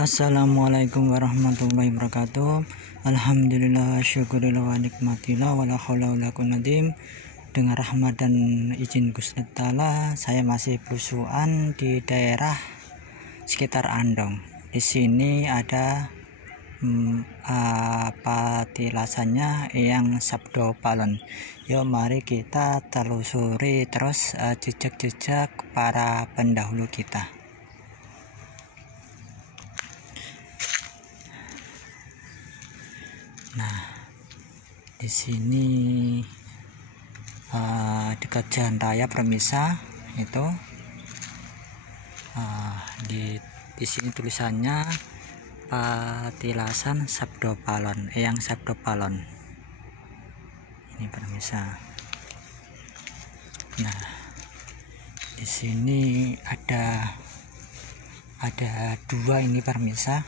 Assalamualaikum warahmatullahi wabarakatuh. Alhamdulillah, syukurillah wa nikmatillah, wala haula wala quwwata illa billah. Dengan rahmat dan izin Gusti Ta'ala, saya masih belusuan di daerah sekitar Andong. Di sini ada patilasannya yang Sabdo Palon. Yuk mari kita telusuri terus jejak-jejak para pendahulu kita. Nah, di sini dekat Jalan Raya Permisa itu di sini tulisannya patilasan Sabdo Palon, Eyang Sabdo Palon. Ini Permisa. Nah, di sini ada dua ini Permisa.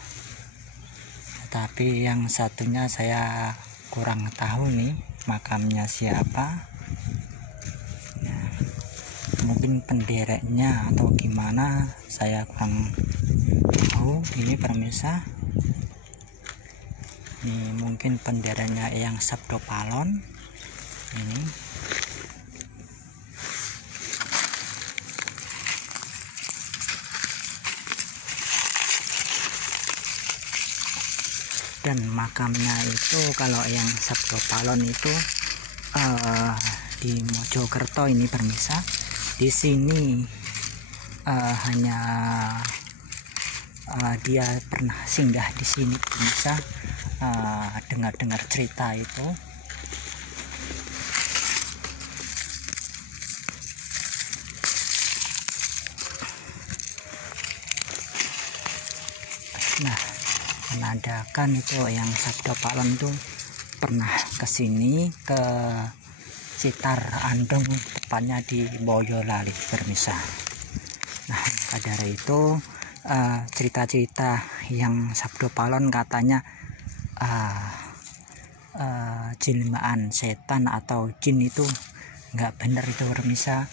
Tapi yang satunya saya kurang tahu nih makamnya siapa. Nah, mungkin pendereknya atau gimana saya kurang tahu. Ini Permisa, ini mungkin pendereknya yang Sabdo Palon ini. Dan makamnya itu kalau yang Sabdo Palon itu di Mojokerto ini Permisa. Di sini hanya dia pernah singgah di sini Permisa, dengar cerita itu. Nah, menandakan itu yang Sabdo Palon itu pernah ke sini, ke sekitar Andong, tepatnya di Boyolali Permisa. Nah, pada hari itu cerita-cerita yang Sabdo Palon katanya jelmaan setan atau jin itu nggak benar itu Permisa.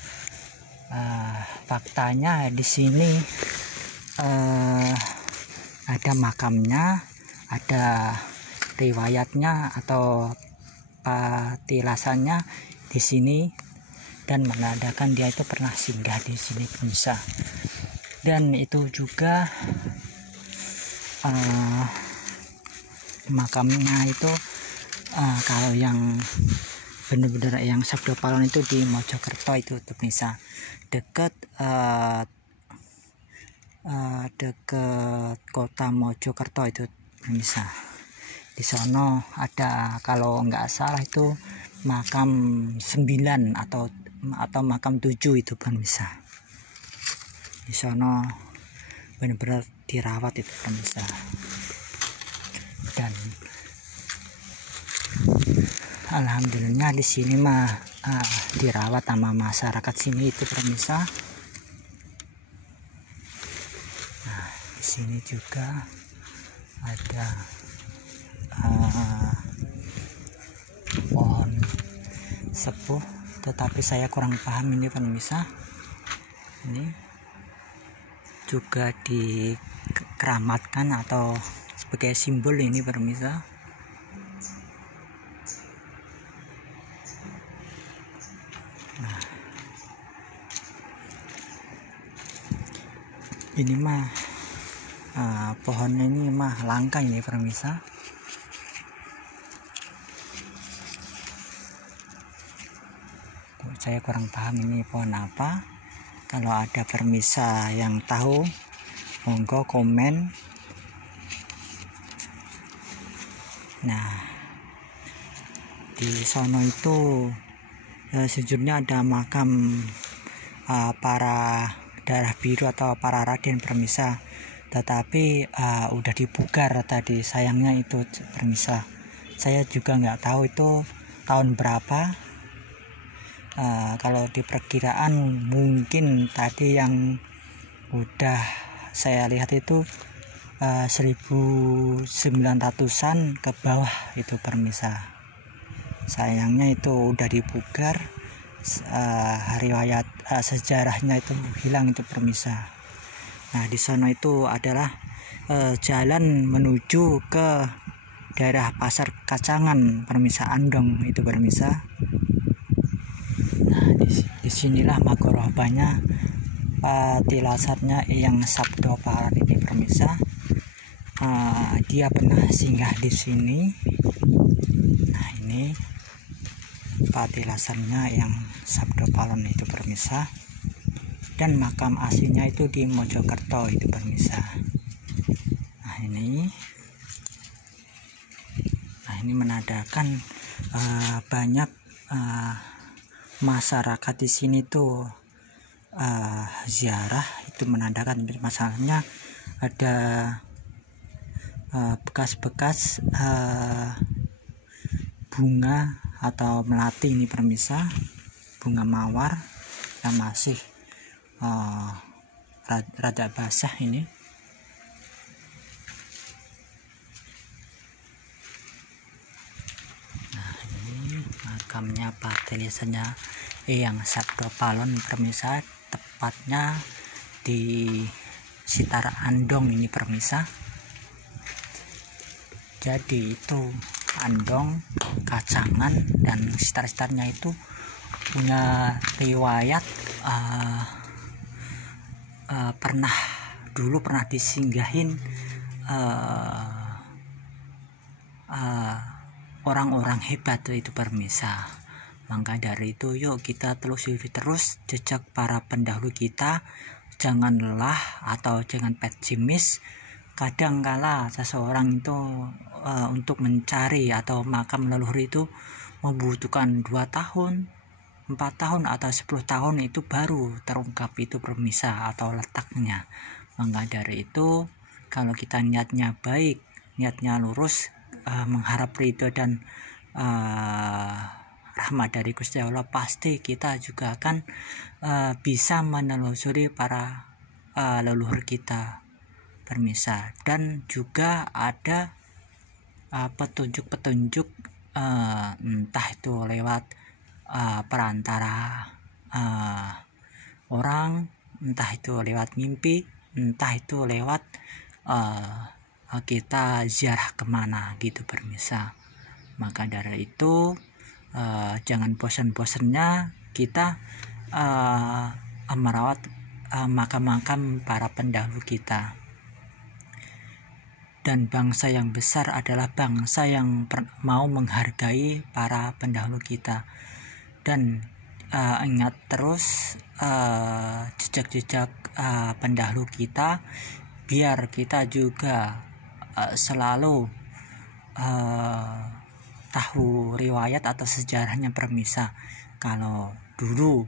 Faktanya di sini ada makamnya, ada riwayatnya atau patilasannya di sini, dan menandakan dia itu pernah singgah di sini Permisa. Dan itu juga makamnya itu kalau yang benar-benar yang Sabdo Palon itu di Mojokerto itu Permisa, dekat kota Mojokerto itu Permisa. Di sono ada, kalau nggak salah itu makam 9 atau makam 7 itu Permisa. Di sono benar-benar dirawat itu Permisa. Dan alhamdulillah di sini mah dirawat sama masyarakat sini itu Permisa. Di sini juga ada pohon sepuh, tetapi saya kurang paham ini Permisa. Ini juga dikeramatkan atau sebagai simbol ini Permisa. Nah, ini mah pohonnya ini mah langka ini Permisa. Saya kurang paham ini pohon apa. Kalau ada Permisa yang tahu, monggo komen. Nah, di sono itu sejujurnya ada makam para darah biru atau para raden Permisa, tetapi udah dibugar tadi, sayangnya itu Permisa. Saya juga nggak tahu itu tahun berapa. Kalau di perkiraan mungkin tadi yang udah saya lihat itu 1900-an ke bawah itu Permisa. Sayangnya itu udah dibugar, riwayat sejarahnya itu hilang itu Permisa. Nah, di sana itu adalah jalan menuju ke daerah Pasar Kacangan Permisa Andong itu Permisa. Nah, disinilah magorohbanya patilasatnya yang Sabdo Palan ini Permisa. Dia pernah singgah di sini. Nah, ini patilasannya yang Sabdo Palan itu Permisa. Dan makam aslinya itu di Mojokerto itu Permisa. Nah, ini menandakan banyak masyarakat di sini tuh ziarah. Itu menandakan masalahnya ada bekas-bekas bunga atau melati ini Permisa, bunga mawar yang masih rada basah ini. Nah, ini makamnya patilisannya yang Sabdo Palan Permisa, tepatnya di Sitar Andong ini Permisa. Jadi itu Andong, Kacangan, dan sekitar-sekitarnya itu punya riwayat dulu pernah disinggahin orang-orang hebat itu Permisa. Maka dari itu yuk kita telusuri terus jejak para pendahulu kita, jangan lelah atau jangan pesimis. Kadangkala seseorang itu untuk mencari atau makam leluhur itu membutuhkan 2 tahun, 4 tahun atau 10 tahun itu baru terungkap itu Permisa atau letaknya. Maka dari itu kalau kita niatnya baik, niatnya lurus, mengharap ridho dan rahmat dari Gusti Allah, pasti kita juga akan bisa menelusuri para leluhur kita Permisa. Dan juga ada petunjuk-petunjuk entah itu lewat perantara orang, entah itu lewat mimpi, entah itu lewat kita ziarah kemana gitu Permisa. Maka dari itu jangan bosan-bosannya kita merawat makam-makam para pendahulu kita. Dan bangsa yang besar adalah bangsa yang mau menghargai para pendahulu kita. Dan ingat terus jejak-jejak pendahulu kita, biar kita juga selalu tahu riwayat atau sejarahnya Permisa. Kalau dulu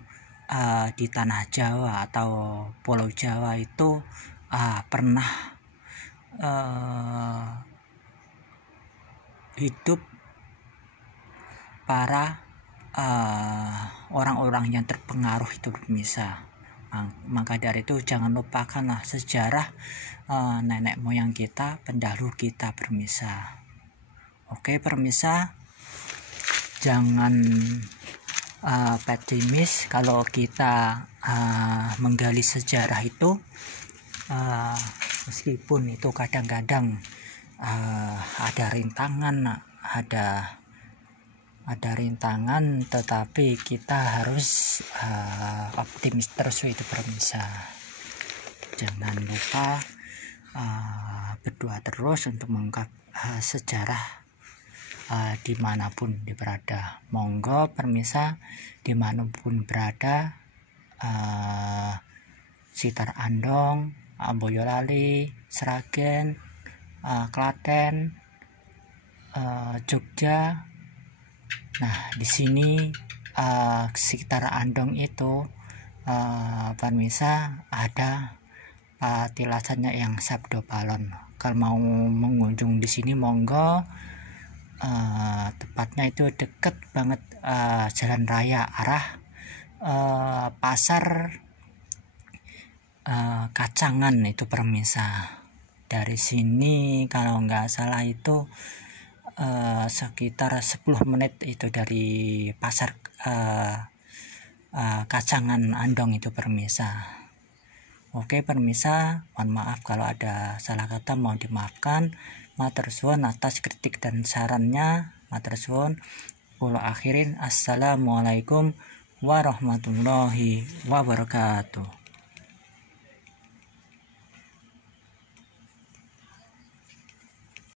di tanah Jawa atau Pulau Jawa itu pernah hidup para orang-orang yang terpengaruh itu Permisa. Maka dari itu jangan lupakanlah sejarah nenek moyang kita, pendahulu kita Permisa. Oke Permisa, jangan pesimis kalau kita menggali sejarah itu. Meskipun itu kadang-kadang ada rintangan, tetapi kita harus optimis terus itu Permisa. Jangan lupa berdoa terus untuk mengungkap sejarah dimanapun berada. Monggo Permisa, dimanapun berada, Sitar Andong, Boyolali, Sragen, Klaten, Jogja. Nah, di sini sekitar Andong itu Permisa ada patilasannya yang Sabdo Palan. Kalau mau mengunjung di sini monggo. Tepatnya itu deket banget jalan raya arah Pasar Kacangan itu Permisa. Dari sini kalau nggak salah itu sekitar 10 menit itu dari Pasar Kacangan Andong itu Permisa. Oke permisa, mohon maaf kalau ada salah kata, mohon dimaafkan. Matur suwun atas kritik dan sarannya. Matur suwun. Kula akhirin, assalamualaikum warahmatullahi wabarakatuh.